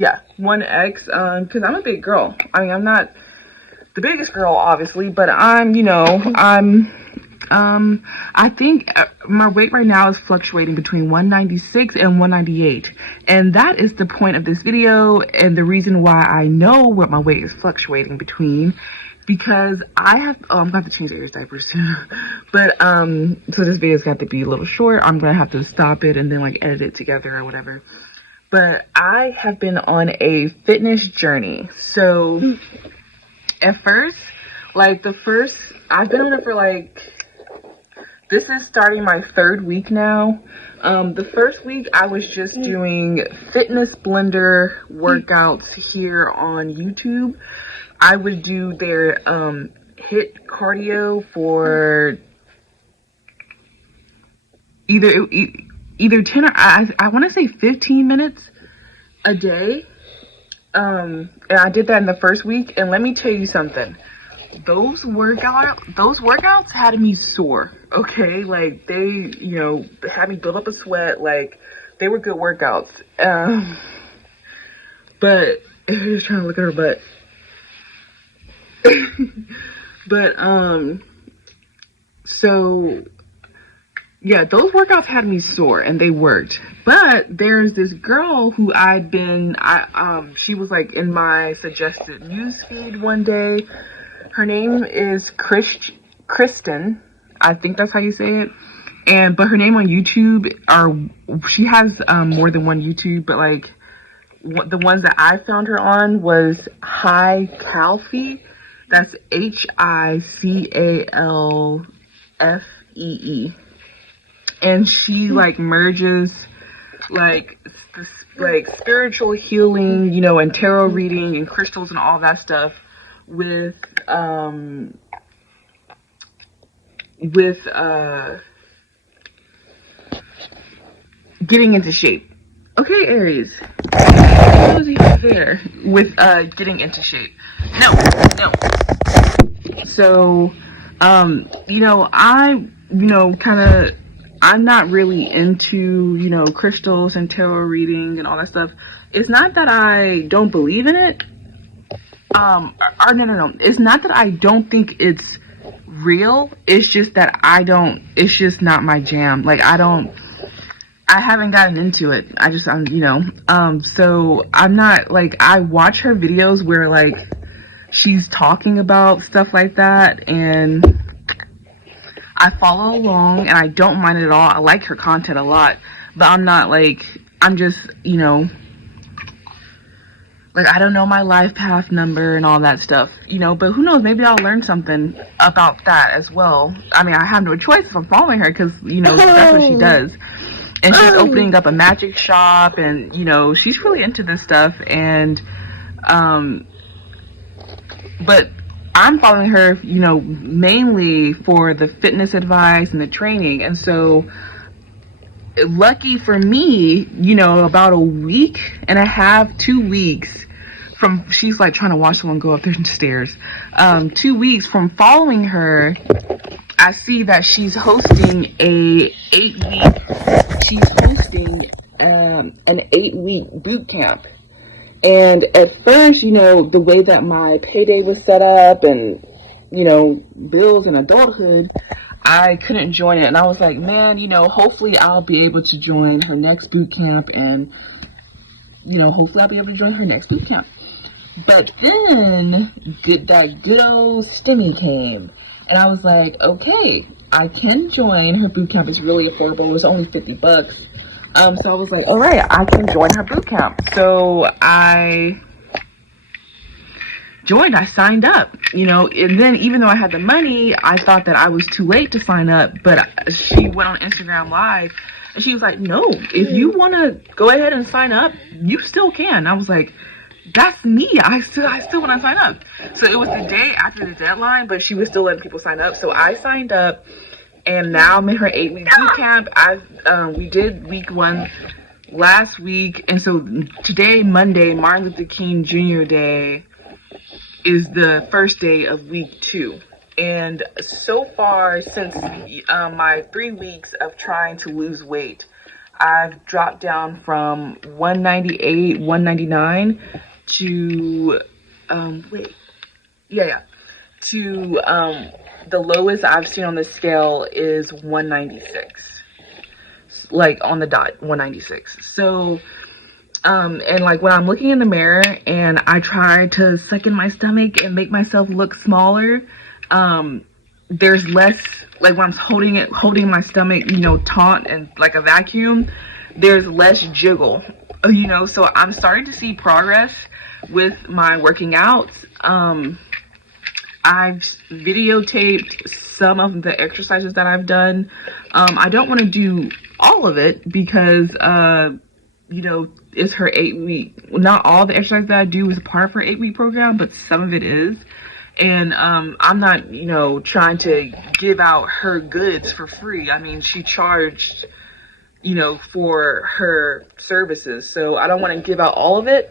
Yeah, 1X, because I'm a big girl. I mean, I'm not the biggest girl, obviously, but I'm, I think my weight right now is fluctuating between 196 and 198. And that is the point of this video and the reason why I know what my weight is fluctuating between. Because I have, I'm going to have to change Air's diapers soon. But, so this video's got to be a little short. I'm going to have to stop it and then like edit it together or whatever. But I have been on a fitness journey. So at first, like I've been on it for like, this is starting my 3rd week now. The first week I was just doing Fitness Blender workouts here on YouTube. I would do their HIIT cardio for either 10 or I want to say 15 minutes a day. And I did that in the first week, and let me tell you something. Those workouts had me sore, okay? Like, they, had me build up a sweat. Like, they were good workouts. But, just trying to look at her butt. But, so, yeah, those workouts had me sore, and they worked. But there's this girl who she was, like, in my suggested news feed one day. Her name is Kristen. I think that's how you say it. But her name on YouTube she has more than one YouTube, but like the ones that I found her on was High Calfee. That's HICALFEE. And she like merges like spiritual healing, and tarot reading and crystals and all that stuff with getting into shape. Okay, Aries. What was even there with getting into shape? No. So, I'm not really into, crystals and tarot reading and all that stuff. It's not that I don't believe in it. No. It's not that I don't think it's real. It's just that it's just not my jam. Like, I haven't gotten into it. So I'm not, like, I watch her videos where, like, she's talking about stuff like that, and I follow along, and I don't mind it at all. I like her content a lot, but I'm not, like, I'm just, like, I don't know my life path number and all that stuff, but who knows, maybe I'll learn something about that as well. I mean, I have no choice if I'm following her, because, that's what she does. And she's opening up a magic shop, and, she's really into this stuff, and, but I'm following her, mainly for the fitness advice and the training, and so, lucky for me, about a week and a half, 2 weeks she's like trying to watch someone go up the stairs. 2 weeks from following her, I see that she's hosting an 8-week boot camp. And at first, the way that my payday was set up and, bills and adulthood, I couldn't join it. And I was like, man, hopefully I'll be able to join her next boot camp, and, hopefully I'll be able to join her next boot camp. But then that good old Stimmy came, and I was like, okay, I can join her boot camp. It's really affordable. It was only $50. So I was like, all right, I can join her boot camp. So I joined. I signed up, and then even though I had the money, I thought that I was too late to sign up. But she went on Instagram Live, and she was like, no, if you want to go ahead and sign up, you still can. I was like, that's me. I still want to sign up. So it was the day after the deadline, but she was still letting people sign up. So I signed up, and now I'm in her 8-week boot camp. We did week 1 last week, and so today, Monday, Martin Luther King Jr. Day, is the first day of week 2. And so far, since my 3 weeks of trying to lose weight, I've dropped down from 198, 199 to, to, the lowest I've seen on the scale is 196. Like on the dot, 196. So, and like when I'm looking in the mirror and I try to suck in my stomach and make myself look smaller, there's less, like when I'm holding my stomach, taut and like a vacuum, there's less jiggle, so I'm starting to see progress with my working out. I've videotaped some of the exercises that I've done. I don't want to do all of it because, it's her 8-week, not all the exercise that I do is a part of her 8-week program, but some of it is. And I'm not, trying to give out her goods for free. I mean, she charged, for her services. So I don't want to give out all of it.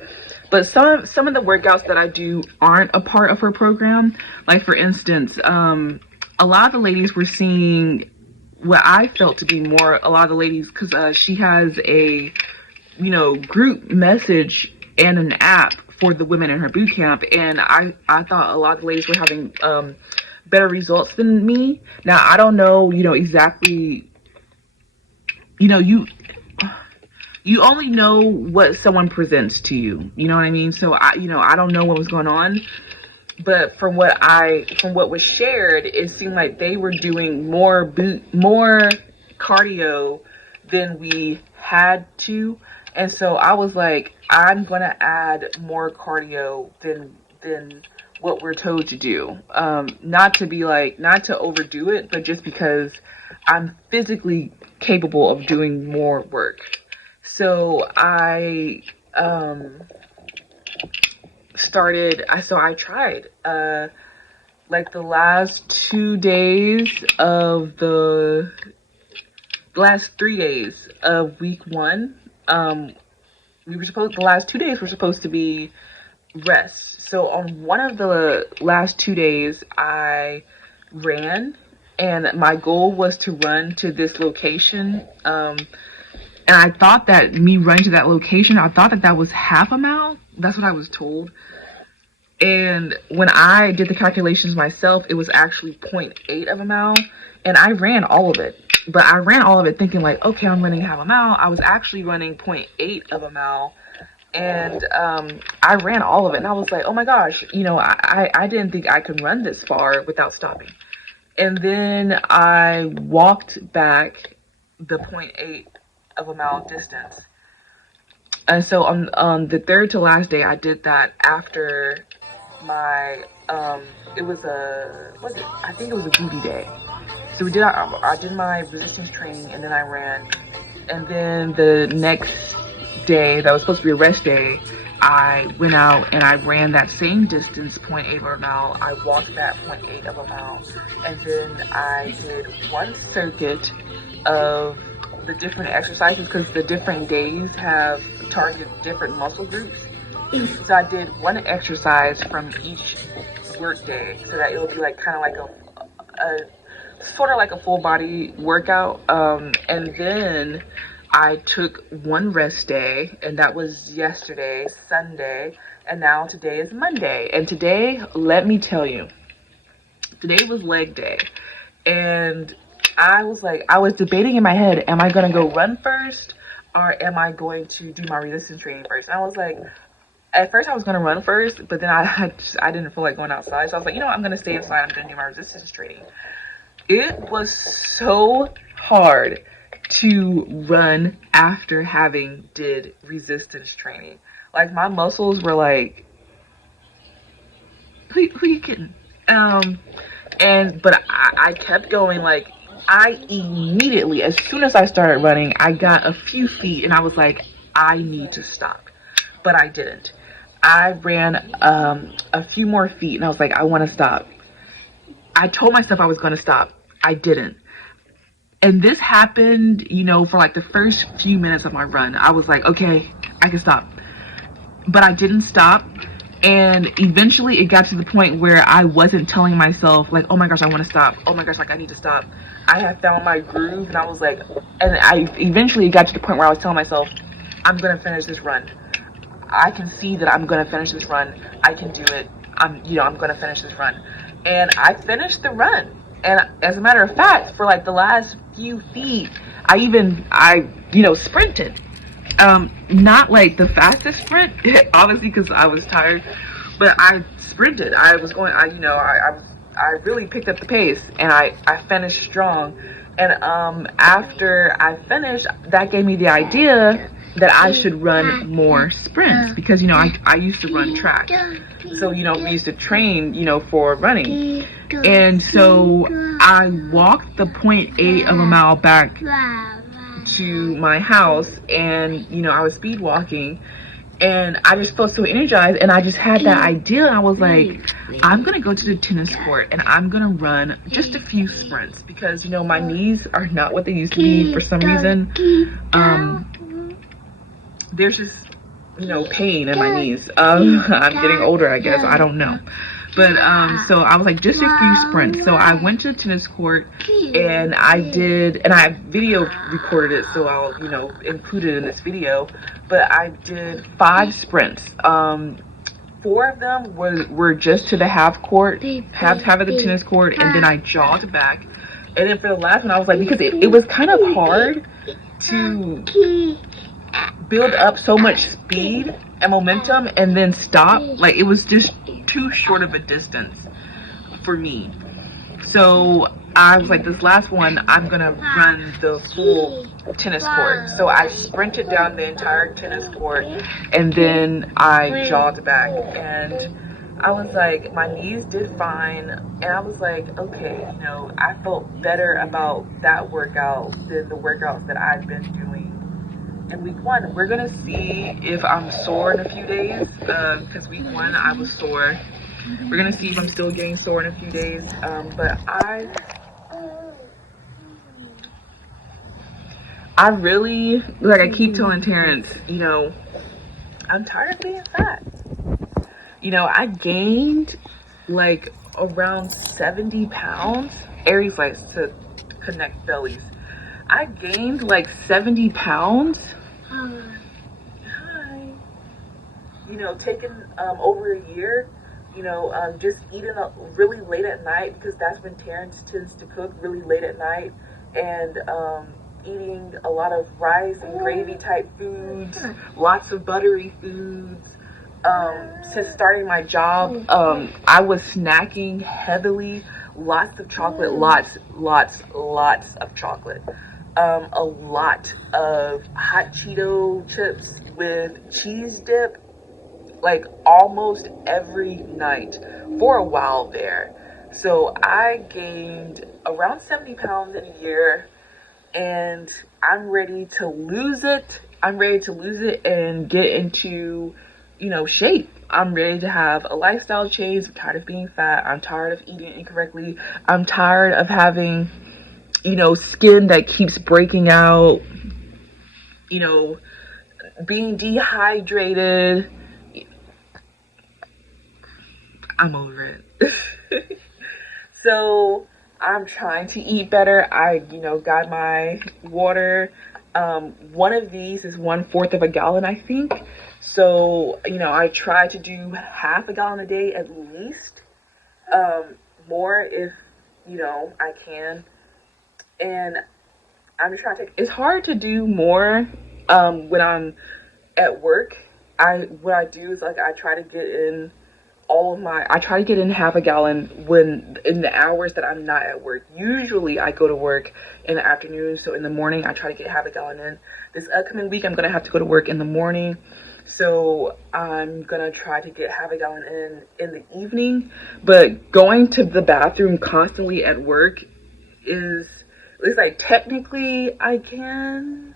But some of the workouts that I do aren't a part of her program. Like, for instance, a lot of the ladies were seeing what I felt to be more, a lot of the ladies, because she has a, group message and an app for the women in her boot camp, and I thought a lot of the ladies were having better results than me. Now I don't know, exactly, you only know what someone presents to you, you know what I mean? So I don't know what was going on, but from what was shared, it seemed like they were doing more cardio than we had to. And so I was like, I'm going to add more cardio than what we're told to do. Not to overdo it, but just because I'm physically capable of doing more work. So I tried, like the last 2 days of the last 3 days of week 1. The last 2 days were supposed to be rest. So on one of the last 2 days, I ran, and my goal was to run to this location. And I thought that me running to that location, I thought that was half a mile. That's what I was told. And when I did the calculations myself, it was actually 0.8 of a mile. And I ran all of it. But I ran all of it thinking like, okay, I'm running half a mile. I was actually running 0.8 of a mile. And I ran all of it. And I was like, oh my gosh, I didn't think I could run this far without stopping. And then I walked back the 0.8 of a mile distance. And so on the third to last day, I did that after my, I think it was a booty day. So I did my resistance training, and then I ran. And then the next day, that was supposed to be a rest day, I went out and I ran that same distance, 0.8 of a mile. I walked that 0.8 of a mile. And then I did one circuit of the different exercises, because the different days have target different muscle groups. So I did one exercise from each work day, so that it'll be like kind of like a sort of like a full body workout. And then I took one rest day, and that was yesterday, Sunday, and now today is Monday. And today, let me tell you, today was leg day. And I was debating in my head, am I going to go run first, or am I going to do my resistance training first? And I was like, at first I was going to run first, but then I didn't feel like going outside. So I was like, I'm going to stay inside. I'm going to do my resistance training. It was so hard to run after having did resistance training. Like, my muscles were like, who you kidding? But I kept going. Like, I immediately, as soon as I started running, I got a few feet and I was like, I need to stop. But I didn't. I ran a few more feet and I was like, I want to stop. I told myself I was going to stop. I didn't. And this happened, for like the first few minutes of my run. I was like, okay, I can stop. But I didn't stop. And eventually it got to the point where I wasn't telling myself like, oh my gosh, I want to stop. Oh my gosh, like I need to stop. I had found my groove and I was like, and I eventually got to the point where I was telling myself, I'm going to finish this run. I can see that I'm going to finish this run. I can do it. I'm going to finish this run. And I finished the run. And as a matter of fact, for like the last few feet, I sprinted. Not like the fastest sprint, obviously, because I was tired, but I sprinted. I was going, I really picked up the pace and I finished strong. And after I finished, that gave me the idea that I should run more sprints because, I used to run track. So, we used to train, for running. And so I walked the 0.8 of a mile back to my house, and I was speed walking, and I just felt so energized, and I just had that idea. I was like, I'm gonna go to the tennis court and I'm gonna run just a few sprints because my knees are not what they used to be for some reason. There's just pain in my knees. I'm getting older, I guess. I don't know. But so I was like, just a few sprints. So I went to the tennis court and I video recorded it, so I'll include it in this video. But I did 5 sprints. 4 of them were just to the half of the tennis court, and then I jogged back. And then for the last one, I was like, because it was kind of hard to build up so much speed and momentum and then stop. Like, it was just too short of a distance for me. So I was like, this last one, I'm gonna run the full tennis court. So I sprinted down the entire tennis court and then I jogged back, and I was like, my knees did fine, and I was like, okay, I felt better about that workout than the workouts that I've been doing in week 1. We're gonna see if I'm sore in a few days, because week 1 I was sore. We're gonna see if I'm still getting sore in a few days, but I really, like I keep telling Terrence, I'm tired of being fat. I gained like around 70 pounds. Aries likes to connect bellies. I gained like 70 pounds. Hi. Taking over a year, just eating up really late at night, because that's when Terrence tends to cook really late at night, and eating a lot of rice and gravy type foods, lots of buttery foods. Since starting my job, I was snacking heavily, lots of chocolate, lots of chocolate. A lot of hot Cheeto chips with cheese dip, like almost every night for a while there. So I gained around 70 pounds in a year, and I'm ready to lose it. I'm ready to lose it and get into, shape. I'm ready to have a lifestyle change. I'm tired of being fat. I'm tired of eating incorrectly. I'm tired of having skin that keeps breaking out, being dehydrated. I'm over it. So I'm trying to eat better. I, got my water. One of these is 1/4 of a gallon, I think. So, I try to do half a gallon a day at least. More if, I can. And I'm just trying to it's hard to do more when I'm at work. What I do is, like, I try to get in half a gallon when in the hours that I'm not at work. Usually I go to work in the afternoon, so in the morning I try to get half a gallon in. This upcoming week I'm gonna have to go to work in the morning, so I'm gonna try to get half a gallon in the evening. But going to the bathroom constantly at work is, at least like technically I can,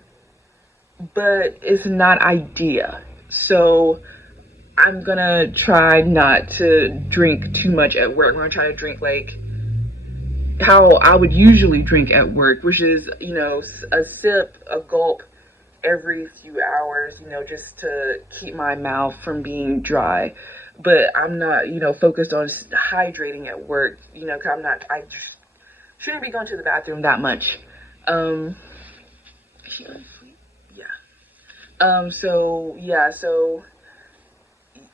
but it's not ideal. So I'm gonna try not to drink too much at work. I'm gonna try to drink like how I would usually drink at work, which is, a sip, a gulp every few hours, just to keep my mouth from being dry. but I'm not, focused on hydrating at work, 'cause I just shouldn't be going to the bathroom that much. Is she on sleep? Yeah. So